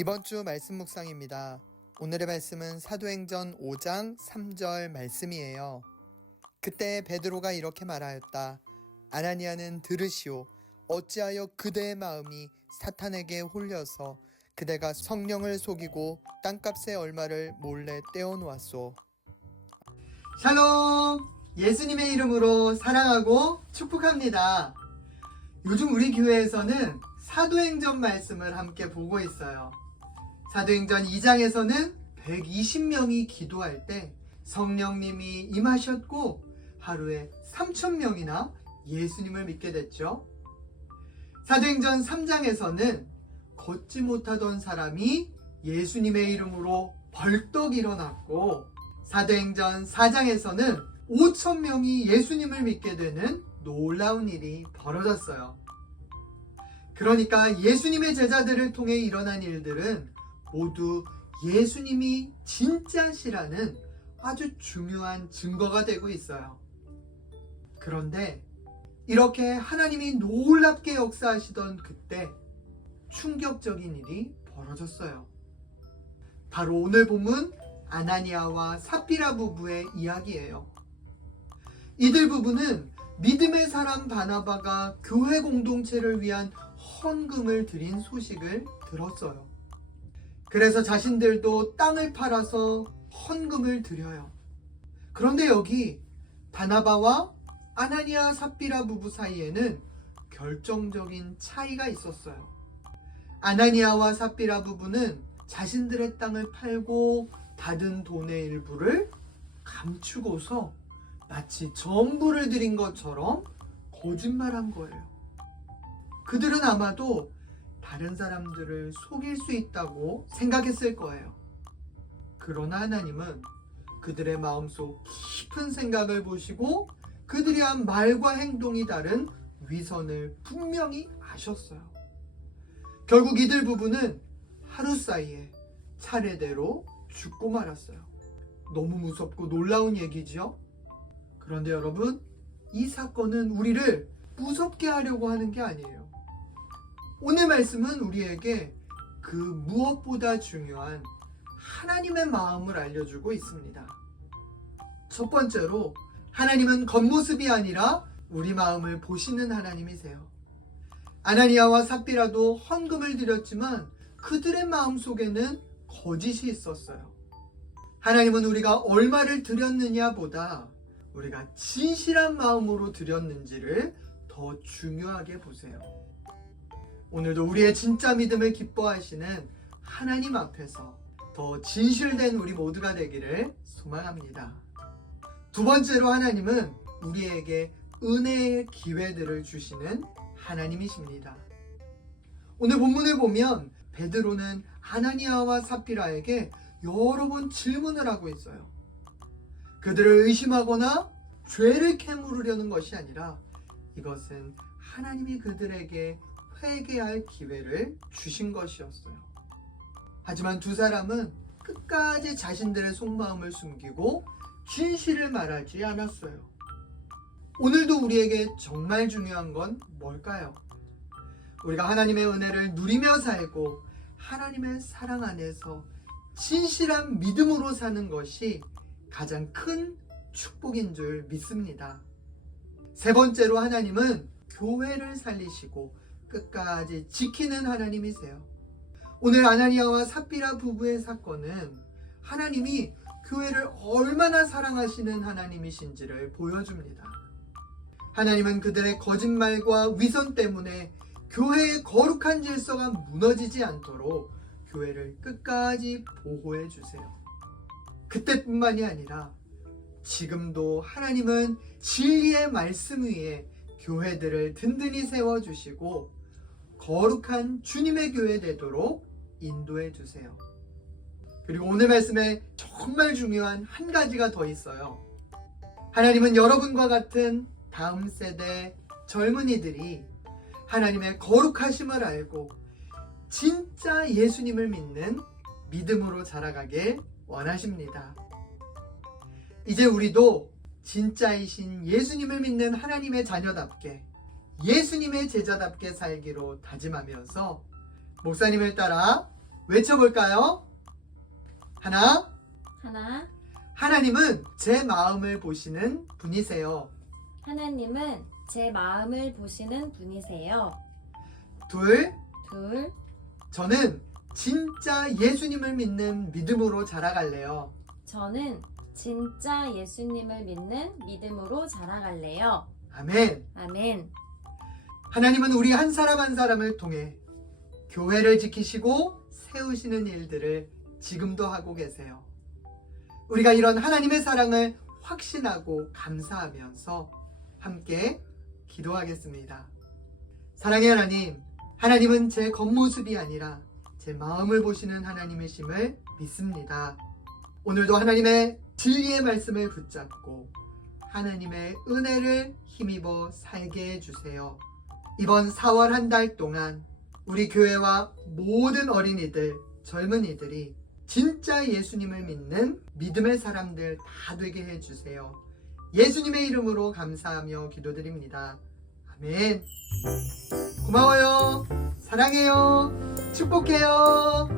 이번 주 말씀 묵상입니다. 오늘의 말씀은 사도행전 5장 3절 말씀이에요. 그때 베드로가 이렇게 말하였다. 아나니아는 들으시오. 어찌하여 그대의 마음이 사탄에게 홀려서 그대가 성령을 속이고 땅값의 얼마를 몰래 떼어놓았소. 샬롬! 예수님의 이름으로 사랑하고 축복합니다. 요즘 우리 교회에서는 사도행전 말씀을 함께 보고 있어요. 사도행전 2장에서는 120명이 기도할 때 성령님이 임하셨고 하루에 3,000명이나 예수님을 믿게 됐죠. 사도행전 3장에서는 걷지 못하던 사람이 예수님의 이름으로 벌떡 일어났고, 사도행전 4장에서는 5,000명이 예수님을 믿게 되는 놀라운 일이 벌어졌어요. 그러니까 예수님의 제자들을 통해 일어난 일들은 모두 예수님이 진짜시라는 아주 중요한 증거가 되고 있어요. 그런데 이렇게 하나님이 놀랍게 역사하시던 그때 충격적인 일이 벌어졌어요. 바로 오늘 본문 아나니아와 삽비라 부부의 이야기예요. 이들 부부는 믿음의 사람 바나바가 교회 공동체를 위한 헌금을 드린 소식을 들었어요. 그래서 자신들도 땅을 팔아서 헌금을 드려요. 그런데 여기 바나바와 아나니아 삽비라 부부 사이에는 결정적인 차이가 있었어요. 아나니아와 삽비라 부부는 자신들의 땅을 팔고 받은 돈의 일부를 감추고서 마치 전부를 드린 것처럼 거짓말한 거예요. 그들은 아마도 다른 사람들을 속일 수 있다고 생각했을 거예요. 그러나 하나님은 그들의 마음속 깊은 생각을 보시고 그들이 한 말과 행동이 다른 위선을 분명히 아셨어요. 결국 이들 부부는 하루 사이에 차례대로 죽고 말았어요. 너무 무섭고 놀라운 얘기죠? 그런데 여러분, 이 사건은 우리를 무섭게 하려고 하는 게 아니에요. 오늘 말씀은 우리에게 그 무엇보다 중요한 하나님의 마음을 알려주고 있습니다. 첫 번째로, 하나님은 겉모습이 아니라 우리 마음을 보시는 하나님이세요. 아나니아와 삽비라도 헌금을 드렸지만 그들의 마음 속에는 거짓이 있었어요. 하나님은 우리가 얼마를 드렸느냐보다 우리가 진실한 마음으로 드렸는지를 더 중요하게 보세요. 오늘도 우리의 진짜 믿음을 기뻐하시는 하나님 앞에서 더 진실된 우리 모두가 되기를 소망합니다. 두 번째로, 하나님은 우리에게 은혜의 기회들을 주시는 하나님이십니다. 오늘 본문을 보면 베드로는 아나니아와 삽비라에게 여러 번 질문을 하고 있어요. 그들을 의심하거나 죄를 캐물으려는 것이 아니라 이것은 하나님이 그들에게 회개할 기회를 주신 것이었어요. 하지만 두 사람은 끝까지 자신들의 속마음을 숨기고 진실을 말하지 않았어요. 오늘도 우리에게 정말 중요한 건 뭘까요? 우리가 하나님의 은혜를 누리며 살고 하나님의 사랑 안에서 진실한 믿음으로 사는 것이 가장 큰 축복인 줄 믿습니다. 세 번째로, 하나님은 교회를 살리시고 끝까지 지키는 하나님이세요. 오늘 아나니아와 삽비라 부부의 사건은 하나님이 교회를 얼마나 사랑하시는 하나님이신지를 보여줍니다. 하나님은 그들의 거짓말과 위선 때문에 교회의 거룩한 질서가 무너지지 않도록 교회를 끝까지 보호해 주세요. 그때뿐만이 아니라 지금도 하나님은 진리의 말씀 위에 교회들을 든든히 세워주시고 거룩한 주님의 교회 되도록 인도해 주세요. 그리고 오늘 말씀에 정말 중요한 한 가지가 더 있어요. 하나님은 여러분과 같은 다음 세대 젊은이들이 하나님의 거룩하심을 알고 진짜 예수님을 믿는 믿음으로 자라가길 원하십니다. 이제 우리도 진짜이신 예수님을 믿는 하나님의 자녀답게, 예수님의 제자답게 살기로 다짐하면서 목사님을 따라 외쳐볼까요? 하나, 하나, 하나님은 제 마음을 보시는 분이세요. 하나님은 제 마음을 보시는 분이세요. 둘, 둘, 저는 진짜 예수님을 믿는 믿음으로 자라갈래요. 저는 진짜 예수님을 믿는 믿음으로 자라갈래요. 아멘. 아멘. 하나님은 우리 한 사람 한 사람을 통해 교회를 지키시고 세우시는 일들을 지금도 하고 계세요. 우리가 이런 하나님의 사랑을 확신하고 감사하면서 함께 기도하겠습니다. 사랑의 하나님, 하나님은 제 겉모습이 아니라 제 마음을 보시는 하나님이심을 믿습니다. 오늘도 하나님의 진리의 말씀을 붙잡고 하나님의 은혜를 힘입어 살게 해주세요. 이번 4월 한 달 동안 우리 교회와 모든 어린이들, 젊은이들이 진짜 예수님을 믿는 믿음의 사람들 다 되게 해주세요. 예수님의 이름으로 감사하며 기도드립니다. 아멘. 고마워요. 사랑해요. 축복해요.